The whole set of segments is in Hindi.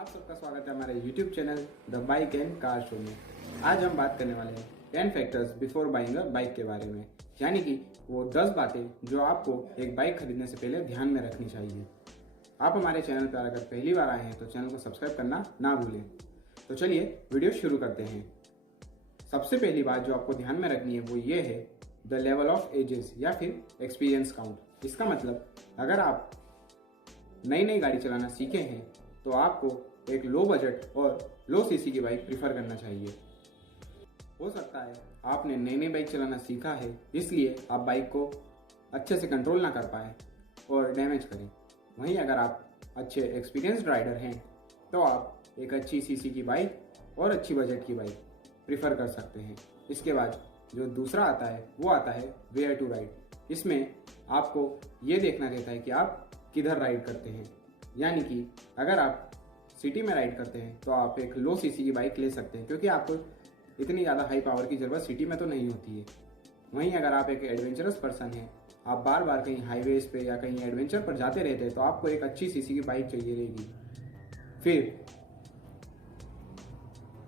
आप सबका स्वागत है हमारे YouTube channel the bike and car show में। आज हम बात करने वाले हैं 10 factors before buying a bike के बारे में, यानी कि वो 10 बातें जो आपको एक बाइक खरीदने से पहले ध्यान में रखनी चाहिए। आप हमारे चैनल पर अगर पहली बार आए हैं तो चैनल को सब्सक्राइब करना ना भूलें। तो चलिए वीडियो शुरू करते हैं। सबसे पहली बात जो आपको ध्यान में रखनी है वो ये है द लेवल ऑफ एजेस या फिर एक्सपीरियंस काउंट। इसका मतलब अगर आप नई गाड़ी चलाना सीखे हैं तो आपको एक लो बजट और लो सीसी की बाइक प्रीफर करना चाहिए। हो सकता है आपने नई बाइक चलाना सीखा है, इसलिए आप बाइक को अच्छे से कंट्रोल ना कर पाए और डैमेज करें। वहीं अगर आप अच्छे एक्सपीरियंस्ड राइडर हैं तो आप एक अच्छी सीसी की बाइक और अच्छी बजट की बाइक प्रीफर कर सकते हैं। इसके बाद जो दूसरा आता है वो आता है वेयर टू राइड। इसमें आपको ये देखना रहता है कि आप किधर राइड करते हैं, यानी कि अगर आप सिटी में राइड करते हैं तो आप एक लो सीसी की बाइक ले सकते हैं, क्योंकि आपको इतनी ज़्यादा हाई पावर की ज़रूरत सिटी में तो नहीं होती है। वहीं अगर आप एक एडवेंचरस पर्सन हैं, आप बार बार कहीं हाईवेज पे या कहीं एडवेंचर पर जाते रहते हैं तो आपको एक अच्छी सीसी की बाइक चाहिए रहेगी। फिर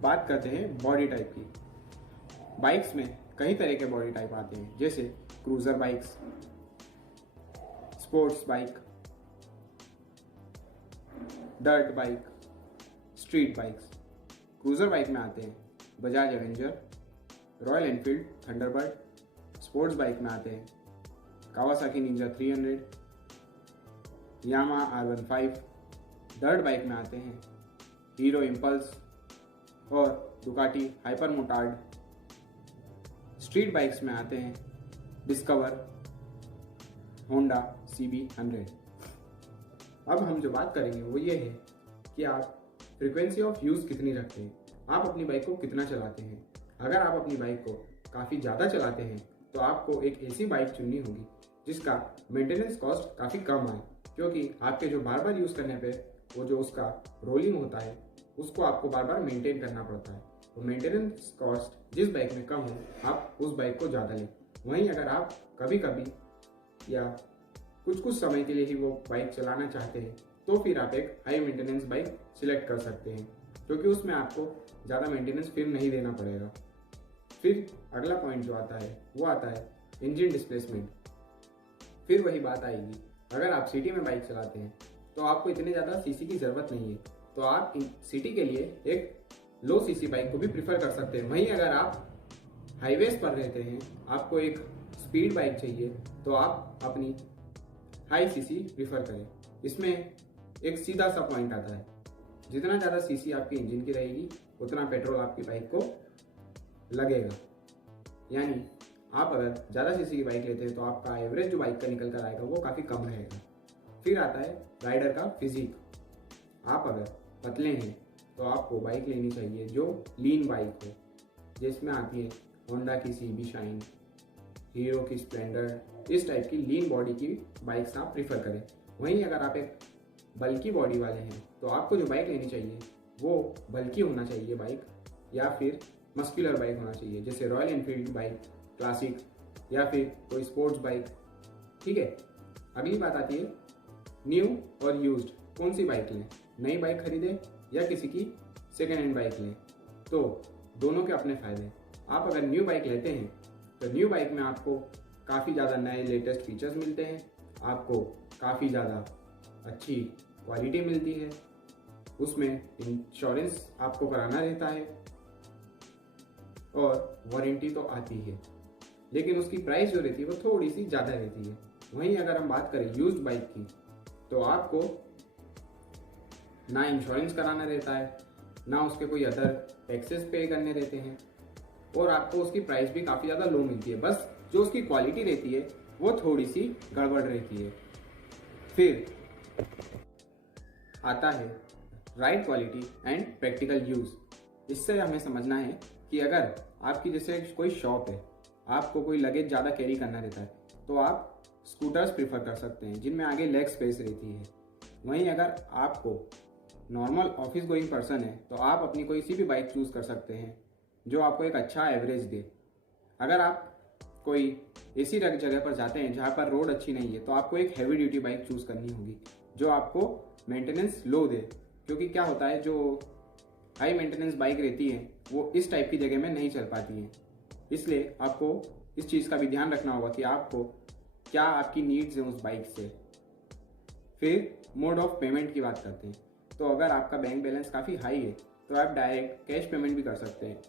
बात करते हैं बॉडी टाइप की। बाइक्स में कई तरह के बॉडी टाइप आते हैं, जैसे cruiser bikes, sports bike, dirt bike, street bikes. Cruiser bike में आते हैं Bajaj Avenger, royal Enfield Thunderbird. Sports bike में आते हैं Kawasaki Ninja 300, Yamaha R15। Dirt bike में आते हैं हीरो इम्पल्स और Ducati hyper motard. Street bikes में आते हैं डिस्कवर, होंडा CB100। अब हम जो बात करेंगे वो ये है कि आप फ्रीक्वेंसी ऑफ यूज़ कितनी रखते हैं, आप अपनी बाइक को कितना चलाते हैं। अगर आप अपनी बाइक को काफ़ी ज़्यादा चलाते हैं तो आपको एक ऐसी बाइक चुननी होगी जिसका मेंटेनेंस कॉस्ट काफ़ी कम आए, क्योंकि आपके जो बार बार यूज़ करने पे वो जो उसका रोलिंग होता है उसको आपको बार बार मेंटेन करना पड़ता है। तो मेंटेनेंस कॉस्ट जिस बाइक में कम हो आप उस बाइक को ज़्यादा लें। वहीं अगर आप कभी कभी या कुछ समय के लिए ही वो बाइक चलाना चाहते हैं तो फिर आप एक हाई मेंटेनेंस बाइक सिलेक्ट कर सकते हैं, क्योंकि उसमें आपको ज़्यादा मेंटेनेंस फिर नहीं देना पड़ेगा। फिर अगला पॉइंट जो आता है वो आता है इंजन डिस्प्लेसमेंट। फिर वही बात आएगी, अगर आप सिटी में बाइक चलाते हैं तो आपको इतने ज़्यादा सीसी की ज़रूरत नहीं है, तो आप सिटी के लिए एक लो सीसी बाइक को भी प्रीफर कर सकते हैं। वहीं अगर आप हाईवेज पर रहते हैं, आपको एक स्पीड बाइक चाहिए, तो आप अपनी हाई सीसी प्रीफर करें। इसमें एक सीधा सा पॉइंट आता है, जितना ज़्यादा सीसी आपके इंजन की रहेगी उतना पेट्रोल आपकी बाइक को लगेगा। यानी आप अगर ज़्यादा सीसी की बाइक लेते हैं तो आपका एवरेज जो बाइक का निकल कर आएगा वो काफ़ी कम रहेगा। फिर आता है राइडर का फिजिक। आप अगर पतले हैं तो आपको बाइक लेनी चाहिए जो लीन बाइक हो, जिसमें आती है होंडा की CB शाइन, हीरो की स्प्लेंडर। इस टाइप की लीन बॉडी की बाइक्स आप प्रीफर करें। वहीं अगर आप एक बल्की बॉडी वाले हैं तो आपको जो बाइक लेनी चाहिए वो बल्की होना चाहिए बाइक, या फिर मस्कुलर बाइक होना चाहिए, जैसे रॉयल एनफील्ड बाइक क्लासिक या फिर कोई स्पोर्ट्स बाइक। ठीक है। अगली बात आती है न्यू और यूज्ड, कौन सी बाइक लें, नई बाइक खरीदें या किसी की सेकेंड हैंड बाइक लें। तो दोनों के अपने फ़ायदे। आप अगर न्यू बाइक लेते हैं तो न्यू बाइक में आपको काफ़ी ज़्यादा नए लेटेस्ट फीचर्स मिलते हैं, आपको काफ़ी ज़्यादा अच्छी क्वालिटी मिलती है, उसमें इंश्योरेंस आपको कराना रहता है और वारंटी तो आती है, लेकिन उसकी प्राइस जो रहती है वो थोड़ी सी ज़्यादा रहती है। वहीं अगर हम बात करें यूज्ड बाइक की तो आपको ना इंश्योरेंस कराना रहता है, ना उसके कोई अदर टैक्सेस पे करने रहते हैं, और आपको उसकी प्राइस भी काफ़ी ज़्यादा लो मिलती है। बस जो उसकी क्वालिटी रहती है वो थोड़ी सी गड़बड़ रहती है। फिर आता है ride quality and practical use. इससे हमें समझना है कि अगर आपकी जैसे कोई शॉप है, आपको कोई लगेज ज़्यादा कैरी करना रहता है तो आप स्कूटर्स प्रीफर कर सकते हैं जिनमें आगे लेग स्पेस रहती है। वहीं अगर आपको नॉर्मल ऑफिस गोइंग पर्सन है तो आप अपनी कोई सी भी बाइक चूज़ कर सकते हैं जो आपको एक अच्छा एवरेज दे। अगर आप कोई ऐसी जगह पर जाते हैं जहाँ पर रोड अच्छी नहीं है तो आपको एक हैवी ड्यूटी बाइक चूज़ करनी होगी जो आपको मेंटेनेंस लो दे, क्योंकि क्या होता है, जो हाई मेंटेनेंस बाइक रहती है वो इस टाइप की जगह में नहीं चल पाती है। इसलिए आपको इस चीज़ का भी ध्यान रखना होगा कि आपको क्या आपकी नीड्स है उस बाइक से। फिर मोड ऑफ पेमेंट की बात करते हैं। तो अगर आपका बैंक बैलेंस काफ़ी हाई है तो आप डायरेक्ट कैश पेमेंट भी कर सकते हैं।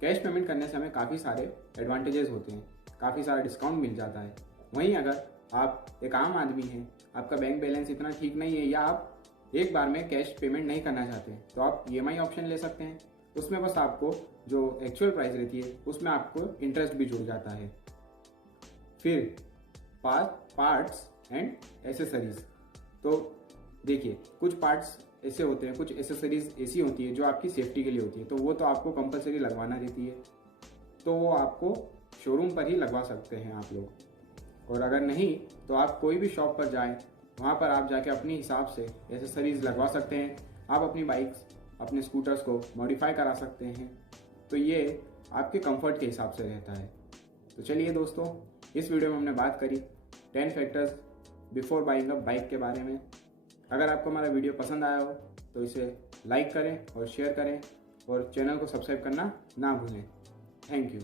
कैश पेमेंट करने से हमें काफ़ी सारे एडवांटेजेस होते हैं, काफ़ी सारा डिस्काउंट मिल जाता है। वहीं अगर आप एक आम आदमी हैं, आपका बैंक बैलेंस इतना ठीक नहीं है, या आप एक बार में कैश पेमेंट नहीं करना चाहते हैं, तो आप EMI ऑप्शन ले सकते हैं। उसमें बस आपको जो एक्चुअल प्राइस रहती है उसमें आपको इंटरेस्ट भी जुड़ जाता है। फिर पार्ट्स एंड एसेसरीज। तो देखिए, कुछ पार्ट्स ऐसे होते हैं, कुछ एसेसरीज ऐसी होती है जो आपकी सेफ्टी के लिए होती है, तो वो तो आपको कंपलसरी लगवाना रहती है, तो वो आपको शोरूम पर ही लगवा सकते हैं आप लोग। और अगर नहीं तो आप कोई भी शॉप पर जाएं, वहाँ पर आप जाके अपने हिसाब से एसेसरीज लगवा सकते हैं। आप अपनी बाइक्स, अपने स्कूटर्स को मॉडिफाई करा सकते हैं। तो ये आपके कंफर्ट के हिसाब से रहता है। तो चलिए दोस्तों, इस वीडियो में हमने बात करी 10 factors before buying a bike के बारे में। अगर आपको हमारा वीडियो पसंद आया हो तो इसे लाइक करें और शेयर करें, और चैनल को सब्सक्राइब करना ना भूलें। Thank you.